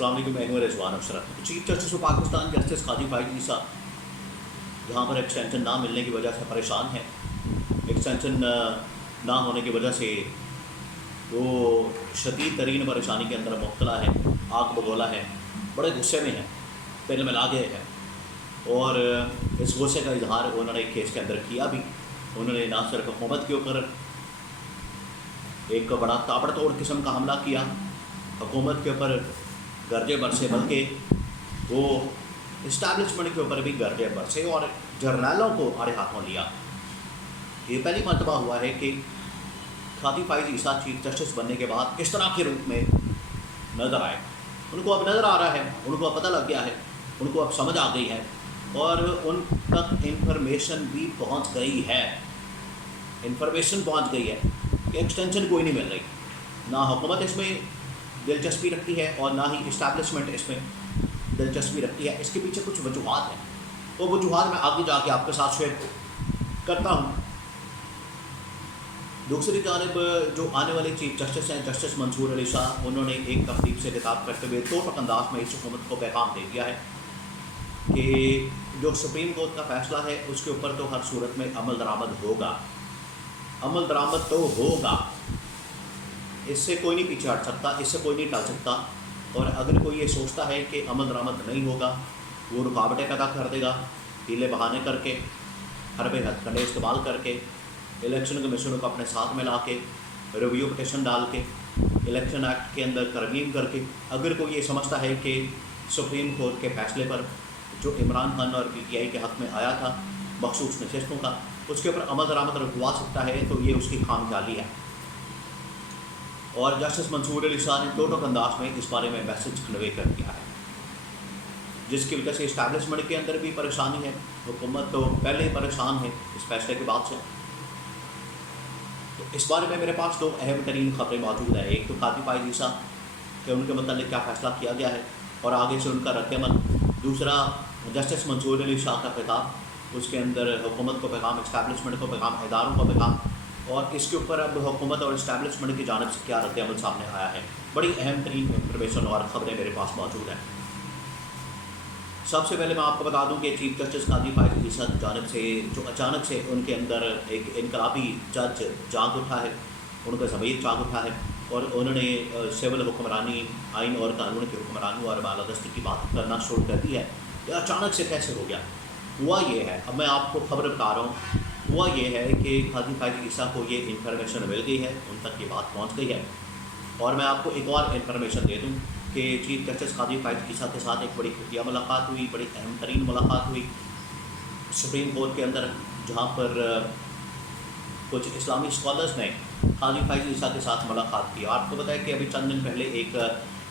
अस्सलाम वालेकुम। मैं हूं Rizwan Afsar. Chief justice of Pakistan justice Qazi Faez Isa यहाँ पर एक्सटेंशन ना मिलने की वजह से परेशान है। एक्सटेंशन ना होने की वजह से वो शदीद तरीन परेशानी के अंदर मुब्तला है, आग बगोला है, बड़े गुस्से में है, दिल मिला गए हैं। और इस गुस्से का इजहार उन्होंने केस के अंदर किया भी। उन्होंने ना सिर्फ हुकूमत के ऊपर एक बड़ा ताबड़तोड़ किस्म का हमला किया, हुकूमत के ऊपर गर्जे बरसे, बल्कि वो इस्टेब्लिशमेंट के ऊपर भी गर्जे बरसे और जर्नलों को आड़े हाथों लिया। ये पहली मरतबा हुआ है कि काजी फाइज ईसा चीफ जस्टिस बनने के बाद इस तरह के रूप में नज़र आए। उनको अब नज़र आ रहा है, उनको अब पता लग गया है, उनको अब समझ आ गई है और उन तक इंफॉर्मेशन भी पहुंच गई है। इंफॉर्मेशन पहुंच गई है कि एक्सटेंशन कोई नहीं मिल रही। ना हुकूमत इसमें दिलचस्पी रखती है और ना ही इस्टेब्लिशमेंट इसमें दिलचस्पी रखती है। इसके पीछे कुछ वजूहात हैं, वो वजूहात मैं आगे जाके आपके साथ शेयर करता हूँ। दूसरी जानब जो आने वाले चीफ जस्टिस हैं जस्टिस मंसूर अली शाह, उन्होंने एक तकरीब से खिताब करते हुए दो टक अंदाज में इस हुकूमत को पैगाम दे दिया है कि जो सुप्रीम कोर्ट का फ़ैसला है उसके ऊपर तो हर सूरत में अमल दरामद होगा, अमल दरामद तो होगा। इससे कोई नहीं पीछे हट सकता, इससे कोई नहीं टाल सकता। और अगर कोई ये सोचता है कि अमल दरामद नहीं होगा, वो रुकावटें पैदा कर देगा, हीले बहाने करके, हरबे हथकंडे इस्तेमाल करके, इलेक्शन कमीशन को अपने साथ में ला के, रिव्यू पटिशन डाल के, इलेक्शन एक्ट के अंदर तरमीम करके, अगर कोई ये समझता है कि सुप्रीम कोर्ट के फ़ैसले पर जो इमरान खान और PTI के हक़ में आया था मखसूस नशिस्तों का, उसके ऊपर अमल दरामद रुकवा सकता है, तो ये उसकी खामख्याली है। और जस्टिस मंसूर अली शाह ने दो टक अंदाज में इस बारे में मैसेज कन्वे कर दिया है, जिसकी वजह से इस्टेब्लिशमेंट के अंदर भी परेशानी है। हुकूमत तो पहले ही परेशान है इस फैसले के बाद से। तो इस बारे में मेरे पास दो अहम तरीन खबरें मौजूद हैं। एक तो काजी फाइज ईसा कि उनके मतलब क्या फ़ैसला किया गया है और आगे से उनका रद्द-ए-अमल। दूसरा जस्टिस मंसूर अली शाह का खिताब, उसके अंदर हुकूमत को पैगाम, इस्टेब्लिशमेंट को पैगाम, इदारों को पैगाम, और इसके ऊपर अब हुकूमत और इस्टेब्लिशमेंट की जानिब से क्या रद्द-ए-अमल सामने आया है। बड़ी अहम तरीन इंफॉर्मेशन और ख़बरें मेरे पास मौजूद हैं। सबसे पहले मैं आपको बता दूं कि चीफ जस्टिस काजी फाइज ईसा की जानिब से जो अचानक से उनके अंदर एक इनकलाबी जज जाग उठा है, उनका ज़मीर जाग उठा है और उन्होंने सिविल हुक्मरानी, आइन और कानून की हुक्मरानी और बालादस्ती की बात करना शुरू कर दी है। ये अचानक से कैसे हो गया? हुआ ये है, अब मैं आपको खबर बता रहा हूँ। हुआ ये है कि काजी फाइज ईसा को ये इन्फॉर्मेशन मिल गई है, उन तक ये बात पहुँच गई है। और मैं आपको एक और इन्फॉर्मेशन दे दूँ कि चीफ जस्टिस काजी फाइज ईसा के साथ एक बड़ी खुफिया मुलाकात हुई, बड़ी अहम तरीन मुलाकात हुई सुप्रीम कोर्ट के अंदर, जहाँ पर कुछ इस्लामी स्कॉलर्स ने काजी फाइज ईसा के साथ मुलाकात की। आपको बताया कि अभी चंद दिन पहले एक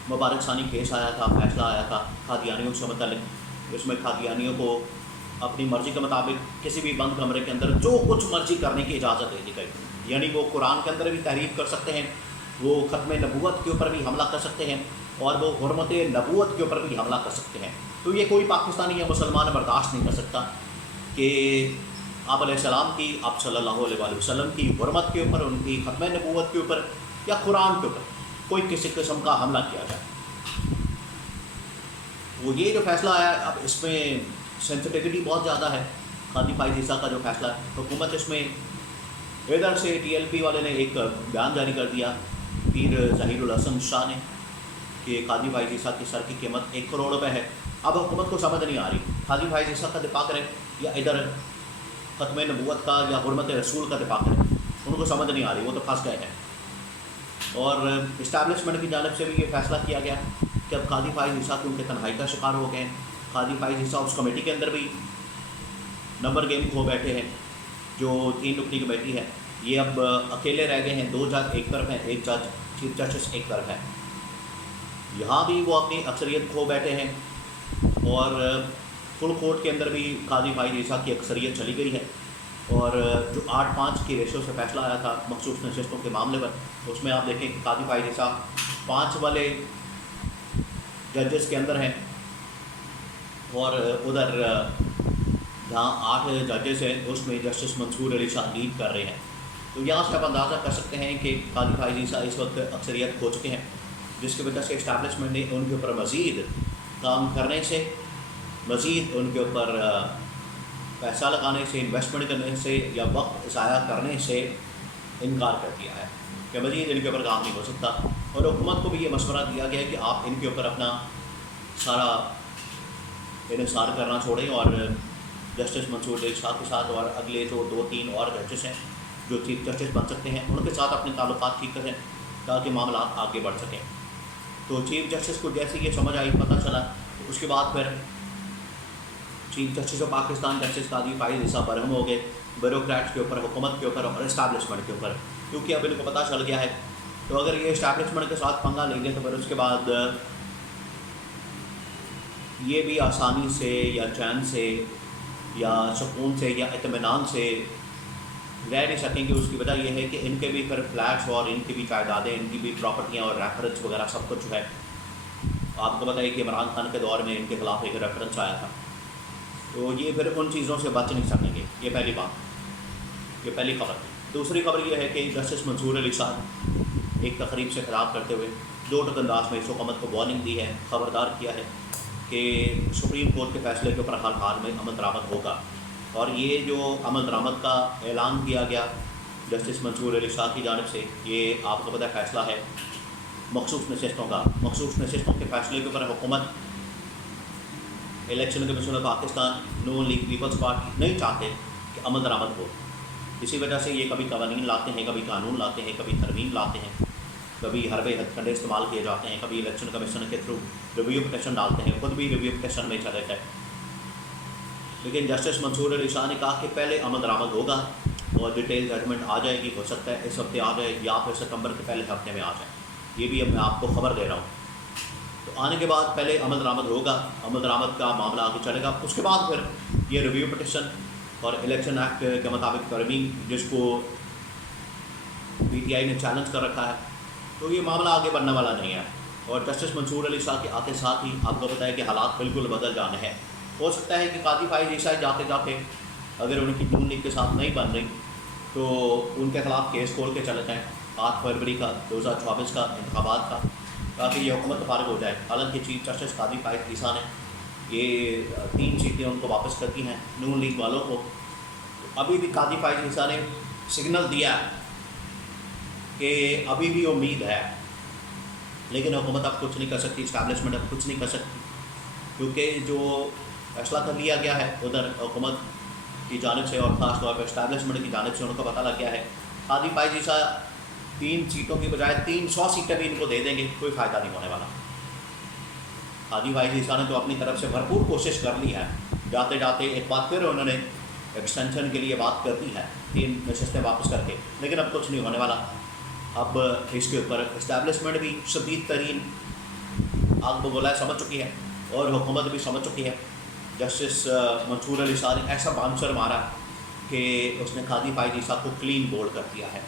मुबारक सानी केस आया था, फैसला आया था कादियानियों से मुतल्लिक। इसमें कादियानियों को अपनी मर्ज़ी के मुताबिक किसी भी बंद कमरे के अंदर जो कुछ मर्ज़ी करने की इजाज़त दे दी गई। यानी वो कुरान के अंदर भी तहरीफ कर सकते हैं, वो ख़त्म नबूवत के ऊपर भी हमला कर सकते हैं और वो हुर्मत नबूवत के ऊपर भी हमला कर सकते हैं। तो ये कोई पाकिस्तानी या मुसलमान बर्दाश्त नहीं कर सकता कि आप अलैहिस्सलाम की, आप सल्लल्लाहु अलैहि वसल्लम की हुर्मत के ऊपर, उनकी ख़त्म नबूवत के ऊपर या कुरान के ऊपर कोई किसी किस्म का हमला किया जाए। वो ये जो फ़ैसला आया, अब इसमें सेंसिटिविटी बहुत ज़्यादा है। काजी फाइज ईसा का जो फ़ैसला है, हुकूमत इसमें इधर से TLP वाले ने एक बयान जारी कर दिया, पीर ज़हीरुल हसन शाह ने, कि काजी फाइज ईसा की सर की कीमत 1 करोड़ रुपये है। अब हुकूमत को समझ नहीं आ रही काजी फाइज ईसा का दिफा करें या इधर ख़त्म नबूवत का या हुर्मत रसूल का दिफा करें, उनको समझ नहीं आ रही, वो तो फंस गए हैं। और इस्टेब्लिशमेंट की जानिब से भी ये फ़ैसला किया गया कि अब काजी फाइज ईसा की उनके तन्हाई का शिकार हो गए हैं। काजी फाइज ईसा उस कमेटी के अंदर भी नंबर गेम खो बैठे हैं, जो 3 रुकनी कमेटी है। ये अब अकेले रह गए हैं, 2 जज एक तरफ हैं, एक जज चीफ जस्टिस एक तरफ है। यहाँ भी वो अपनी अक्सरियत खो बैठे हैं और फुल कोर्ट के अंदर भी काजी फाइज ईसा की अक्सरियत चली गई है। और जो 8-5 की रेशो से फैसला आया था मखसूस नशिस्तों के मामले पर, उसमें आप देखें कि काजी फाइज ईसा 5 वाले जजेस के अंदर हैं और उधर जहाँ 8 जजेस हैं उसमें जस्टिस मंसूर अली शाह लीड कर रहे हैं। तो यहाँ से आप अंदाज़ा कर सकते हैं कि काजी फाइज ईसा इस वक्त अक्सरियत खो चुके हैं جس کی وجہ سے اسٹیبلشمنٹ نے ان کے اوپر مزید کام کرنے سے، مزید ان کے اوپر پیسہ لگانے سے، انویسٹمنٹ کرنے سے یا وقت ضائع کرنے سے انکار کر دیا ہے کہ مزید ان کے اوپر کام نہیں ہو سکتا. اور حکومت کو بھی یہ مشورہ دیا گیا ہے کہ آپ ان کے اوپر اپنا سارا انحصار کرنا چھوڑیں اور جسٹس منصور علی شاہ کے ساتھ اور اگلے جو 2-3 اور ججز ہیں جو چیف جسٹس بن سکتے ہیں ان کے ساتھ اپنے تعلقات ٹھیک کریں تاکہ معاملات آگے بڑھ سکیں. تو چیف جسٹس کو جیسے یہ سمجھ آئی، پتہ چلا، اس کے بعد پھر chief justice of Pakistan justice قاضی فائز عیسیٰ برہم ہو گئے بیوروکریٹس کے اوپر، حکومت کے اوپر اور اسٹیبلشمنٹ کے اوپر، کیونکہ اب ان کو پتہ چل گیا ہے. تو اگر یہ اسٹیبلشمنٹ کے ساتھ پنگا لیں گے تو پھر اس کے بعد یہ بھی آسانی سے یا چین سے یا سکون سے یا اطمینان سے رہ نہیں سکیں گے. اس کی وجہ یہ ہے کہ ان کے بھی پھر فلیٹس اور ان کی بھی جائیدادیں، ان کی بھی پراپرٹیاں اور ریفرنس وغیرہ سب کچھ جو ہے. آپ کو پتہ ہے کہ عمران خان کے دور میں ان کے خلاف ایک ریفرنس آیا تھا، تو یہ پھر ان چیزوں سے بچ نہیں سکیں گے. یہ پہلی بات، یہ پہلی خبر. دوسری خبر یہ ہے کہ جسٹس منصور علی صاحب ایک تقریب سے خطاب کرتے ہوئے 2 ٹک انداز میں اس حکومت کو وارننگ دی ہے، خبردار کیا ہے کہ سپریم کورٹ کے فیصلے کے اوپر ہر حال میں عمل درآمد ہوگا. اور یہ جو عمل درآمد کا اعلان کیا گیا جسٹس منصور علی شاہ کی جانب سے، یہ آپ کو پتہ فیصلہ ہے مخصوص نشستوں کا. مخصوص نشستوں کے فیصلے کے اوپر حکومت، election commission of Pakistan, Noon league, peoples party نہیں چاہتے کہ عمل درآمد ہو. اسی وجہ سے یہ کبھی قوانین لاتے ہیں، کبھی قانون لاتے ہیں، کبھی ترمیم لاتے ہیں، کبھی حربے ہتھ کنڈے استعمال کیے جاتے ہیں، کبھی الیکشن کمیشن کے تھرو ریویو پٹیشن ڈالتے ہیں، خود بھی ریویو پٹیشن میں چلے گئے. لیکن جسٹس منصور علی شاہ نے کہا کہ پہلے عمل درآمد ہوگا اور ڈیٹیل ججمنٹ آ جائے گی، ہو سکتا ہے اس ہفتے آ جائے یا پھر ستمبر کے پہلے ہفتے میں آ جائے. یہ بھی اب میں آپ کو خبر دے رہا ہوں. تو آنے کے بعد پہلے عمل درآمد ہوگا، عمل درآمد کا معاملہ آگے چلے گا. اس کے بعد پھر یہ ریویو پٹیشن اور الیکشن ایکٹ کے مطابق ترمیم جس کو پی ٹی آئی نے چیلنج کر رکھا ہے، تو یہ معاملہ آگے بڑھنے والا نہیں ہے. اور جسٹس منصور علی شاہ کے آتے ساتھ ہی آپ کو بتایا کہ حالات بالکل بدل جانے ہیں. ہو سکتا ہے کہ قاضی فائز عیسیٰ جاتے جاتے اگر ان کی نون لیگ کے ساتھ نہیں بن رہی تو ان کے خلاف کیس کھول کے چلے جائیں 8 فروری کا 2024 کا انتخابات کا، تاکہ یہ حکومت فارغ ہو جائے. حالانکہ چیف جسٹس قاضی فائز عیسیٰ نے یہ 3 سیٹیں ان کو واپس کر دی ہیں نون لیگ والوں کو. تو ابھی بھی قاضی فائز عیسیٰ نے سگنل دیا کہ ابھی بھی امید ہے، لیکن حکومت اب کچھ نہیں کر سکتی، اسٹیبلشمنٹ اب کچھ نہیں کر سکتی، کیونکہ جو فیصلہ کر لیا گیا ہے ادھر حکومت کی جانب سے اور خاص طور پہ اسٹیبلشمنٹ کی جانب سے ان کو پتہ لگ گیا ہے. قاضی فائز عیسیٰ 3 سیٹوں کی بجائے 300 سیٹیں بھی ان کو دے دیں گے، کوئی فائدہ نہیں ہونے والا. قاضی فائز عیسیٰ نے تو اپنی طرف سے بھرپور کوشش کر لی ہے. جاتے جاتے ایک بات پھر انہوں نے ایکسٹینشن کے لیے بات کر دی ہے 3 نشستیں واپس کر کے، لیکن اب کچھ نہیں ہونے والا. اب اس کے اوپر اسٹیبلشمنٹ بھی شدید ترین آگ بگولا سمجھ چکی ہے اور حکومت بھی سمجھ چکی ہے. جسٹس منصور علی شاہ نے ایسا بانسر مارا کہ اس نے قاضی فائز عیسیٰ کو کلین بولڈ کر دیا ہے.